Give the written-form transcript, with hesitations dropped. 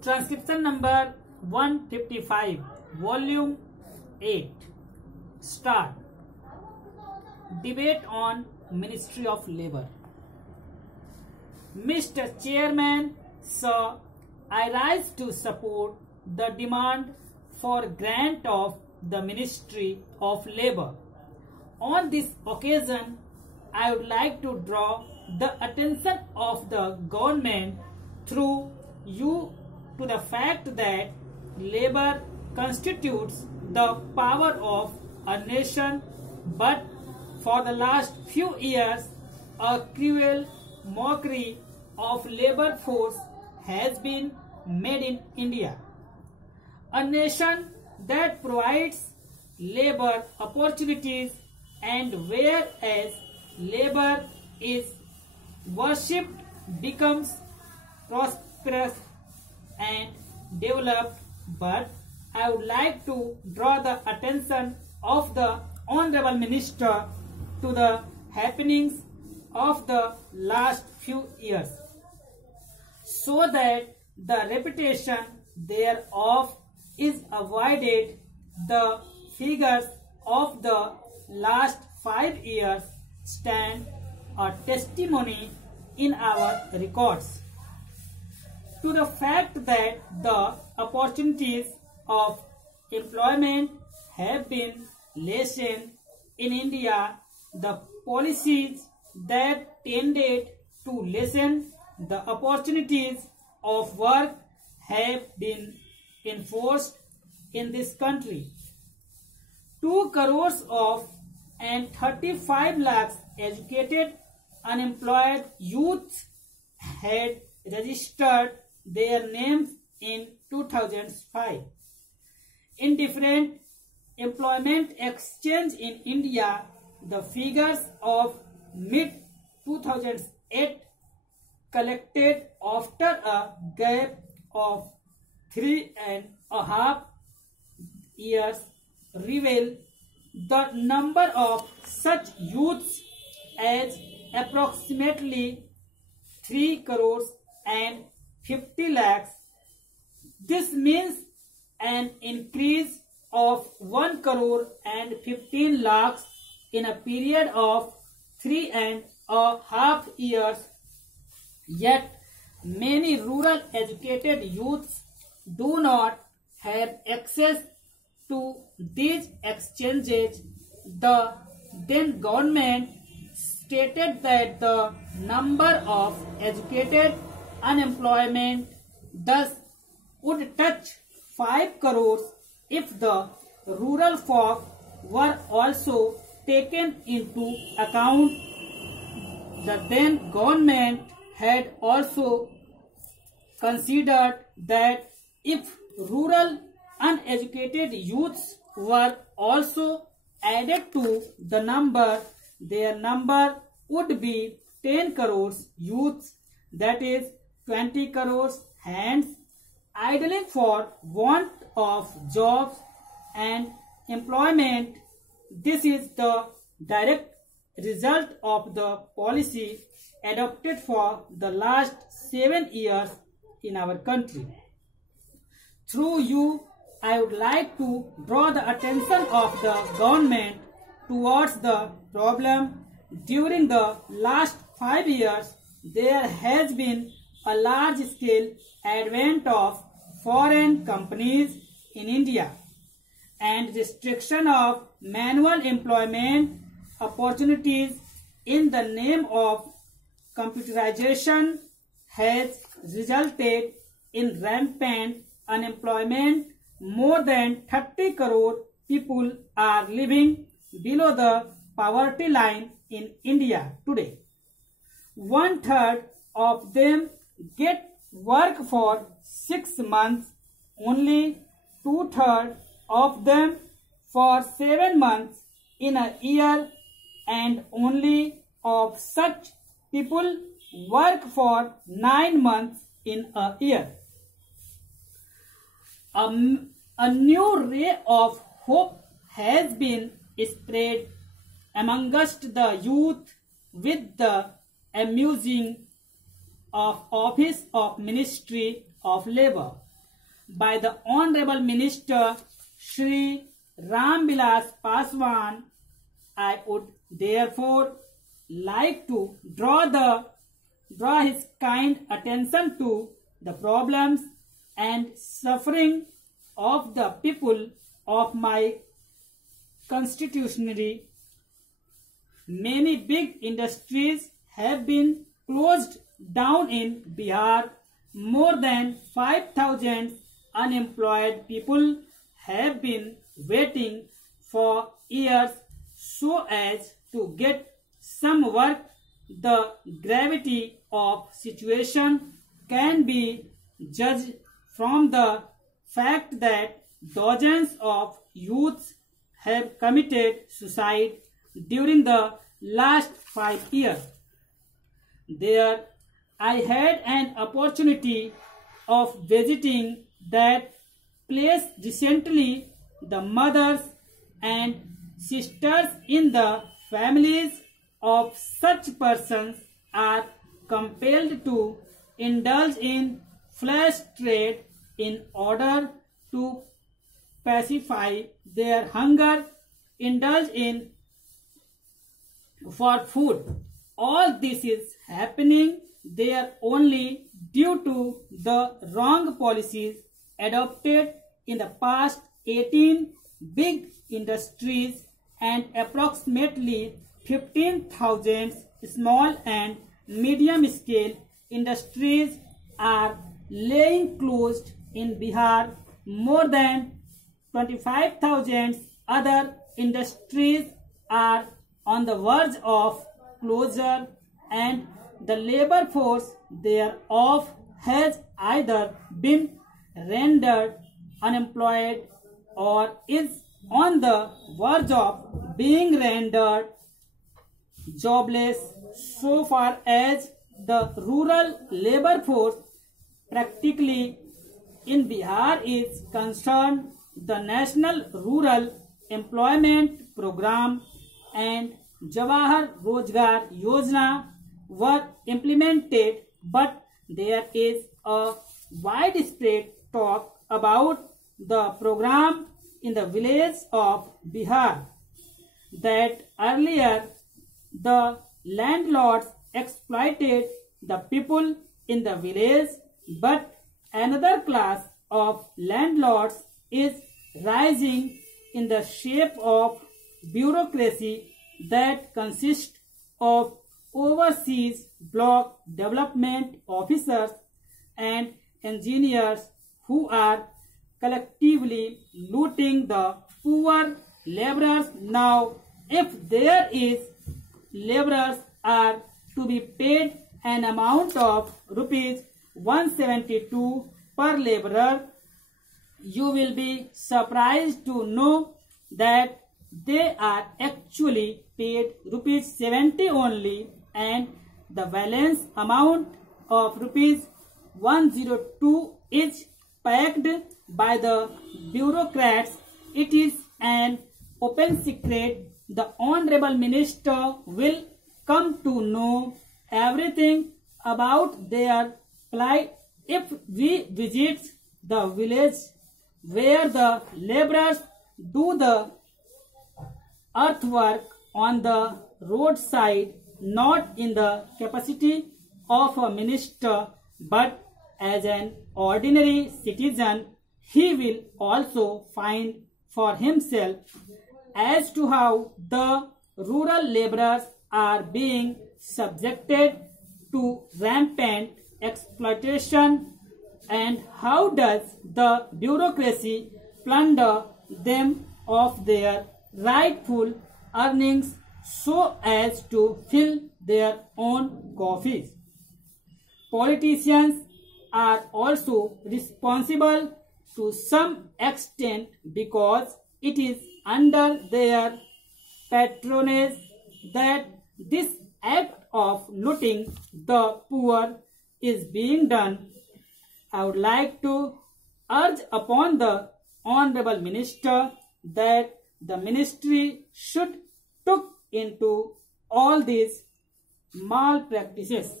Transcription number 155, Volume 8. Start. Debate on Ministry of Labour. Mr. Chairman, sir, I rise to support the demand for grant of the Ministry of Labour. On this occasion, I would like to draw the attention of the government through you to the fact that labor constitutes the power of a nation, but for the last few years a cruel mockery of labor force has been made in India, a nation that provides labor opportunities, and whereas labor is worshipped, becomes prosperous and developed. But I would like to draw the attention of the Honorable Minister to the happenings of the last few years, so that the repetition thereof is avoided. The figures of the last 5 years stand a testimony in our records to the fact that the opportunities of employment have been lessened in India. The policies that tended to lessen the opportunities of work have been enforced in this country. 2 crores of and 35 lakhs educated unemployed youths had registered their names in 2005. In different employment exchange in India, the figures of mid-2008 collected after a gap of 3.5 years reveal the number of such youths as approximately 3 crores and 50 lakhs. This means an increase of 1 crore and 15 lakhs in a period of 3.5 years. Yet many rural educated youths do not have access to these exchanges. The then government stated that the number of educated unemployment thus would touch 5 crores if the rural folk were also taken into account. The then government had also considered that if rural uneducated youths were also added to the number, their number would be 10 crores youths, that is 20 crores hands idling for want of jobs and employment. This is the direct result of the policy adopted for the last 7 years in our country. Through you, I would like to draw the attention of the government towards the problem. During the last 5 years, there has been a large-scale advent of foreign companies in India, and restriction of manual employment opportunities in the name of computerization has resulted in rampant unemployment. More than 30 crore people are living below the poverty line in India today. 1/3 of them get work for 6 months, only 2/3 of them for 7 months in a year, and only of such people work for 9 months in a year. A new ray of hope has been spread amongst the youth with the amusing of Office of Ministry of Labour. by the Honorable Minister Shri Ramvilas Paswan. I would therefore like to draw his kind attention to the problems and suffering of the people of my constituency. Many big industries have been closed down in Bihar. More than 5,000 unemployed people have been waiting for years so as to get some work. The gravity of situation can be judged from the fact that dozens of youths have committed suicide during the last 5 years. There, I had an opportunity of visiting that place recently. The mothers and sisters in the families of such persons are compelled to indulge in flesh trade in order to pacify their hunger, indulge in for food. All this is happening there only due to the wrong policies adopted in the past. 18 big industries and approximately 15,000 small and medium scale industries are laying closed in Bihar. More than 25,000 other industries are on the verge of closure, and the labor force thereof has either been rendered unemployed or is on the verge of being rendered jobless. So far as the rural labor force practically in Bihar is concerned, the National Rural Employment Program and Jawahar Rozgar Yojana were implemented, but there is a widespread talk about the program in the village of Bihar that earlier the landlords exploited the people in the village, but another class of landlords is rising in the shape of bureaucracy that consists of overseas block development officers and engineers who are collectively looting the poor laborers. Now, if there is laborers are to be paid an amount of rupees 172 per laborer, you will be surprised to know that they are actually paid rupees 70 only, and the balance amount of rupees 102 is packed by the bureaucrats. It is an open secret. The Honorable Minister will come to know everything about their plight if we visit the village where the laborers do the earthwork on the roadside, not in the capacity of a minister but as an ordinary citizen. He will also find for himself as to how the rural laborers are being subjected to rampant exploitation, and how does the bureaucracy plunder them of their rightful earnings so as to fill their own coffers. Politicians are also responsible to some extent because it is under their patronage that this act of looting the poor is being done. I would like to urge upon the Honorable Minister that the ministry should look into all these malpractices.